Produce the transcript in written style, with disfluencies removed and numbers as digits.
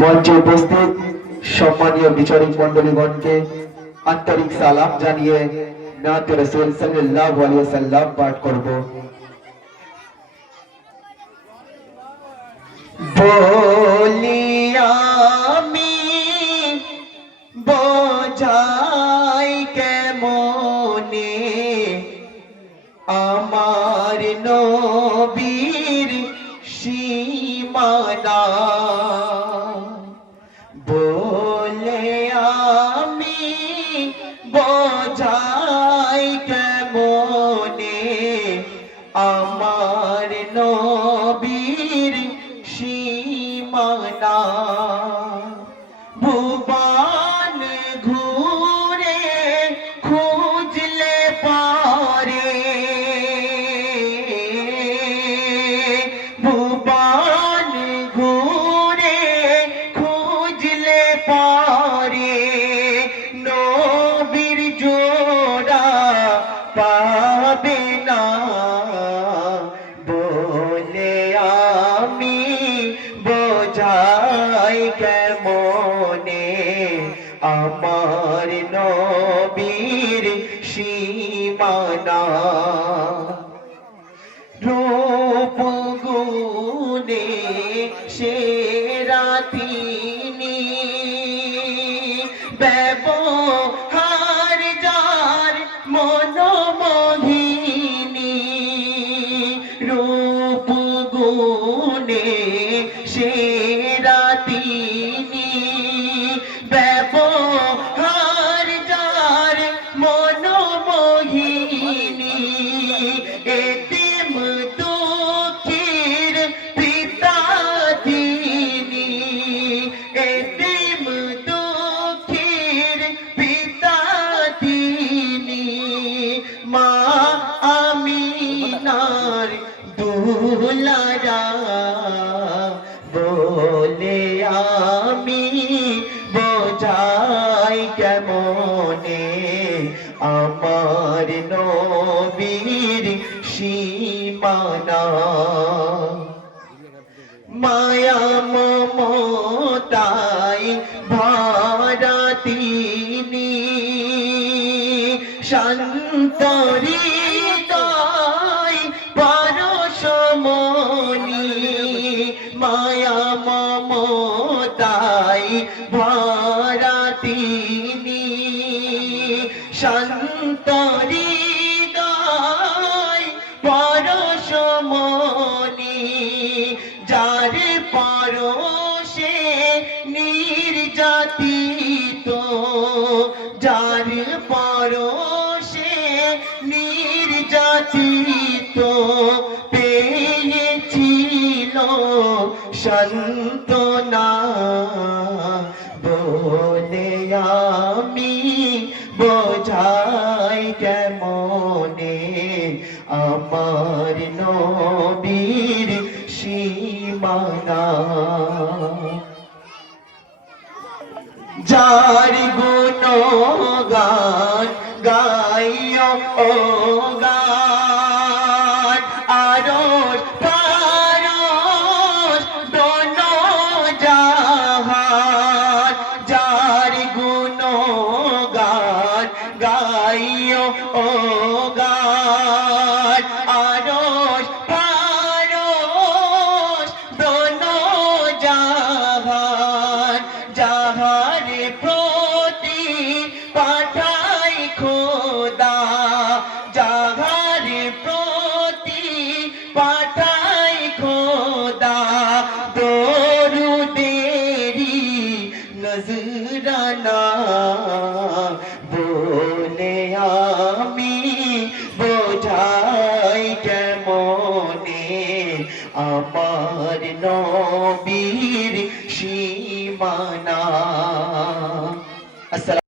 মঞ্চে উপস্থিত সম্মানীয় বিচারিক মণ্ডলীগণকে আন্তরিক সালাম জানিয়ে নাত রাসূল সাল্লাল্লাহু আলাইহি ওয়াসাল্লাম পাঠ করব। বলি আমি বোঝাই কেমনে আমার নবীর সীমানা, বলে আমি বোঝাই কেমনে আমার নবীর সীমানা। ভুবন ঘুরে খুঁজলে পারে, ভুবন ঘুরে খুঁজলে পারে নবীর জোড়া পাবে না, বলে আমি বোঝাই কেমনে আমার নবীর সীমানা। রূপ গুণে সেরা তিনি, ব্যবহার যার মনোমোহিনী, রূপ গুণে সেরা তিনি, ব্যবহার যার মনোমোহিনী, এতিম দুঃখীর পিতা তিনি, এতিম দুঃখীর পিতা তিনি, মা আমিনার দুলারা, বলে আমি বোঝাই কেমনে আমার নবীর সীমানা। মায়া মমতায় ভরা তিনি, শান্ত হৃদয় পরশমণি, মায়া মমতায় ভরা তিনি, শান্ত হৃদয় পরশমণি, যার পরশে নির্যাতিত, যার পরশে নির্যাতিত পেয়েছিল সান্ত্বনা, বলে আমি বোঝাই কেমনে আমার নবীর সীমানা। যার গুণগান গাইও ও গান, আরশ ফারশ দোনো জাহান, যার গুণগান গাইও ও গান, আরশ ফারশ দোনো জাহান, যাহার প্রতি পাঠাই খোদা, যাহার প্রতি পাঠাই খোদা দরুদেরি নজরানা, বলে আমি বোঝাই কেমনে আমার নবীর সীমানা।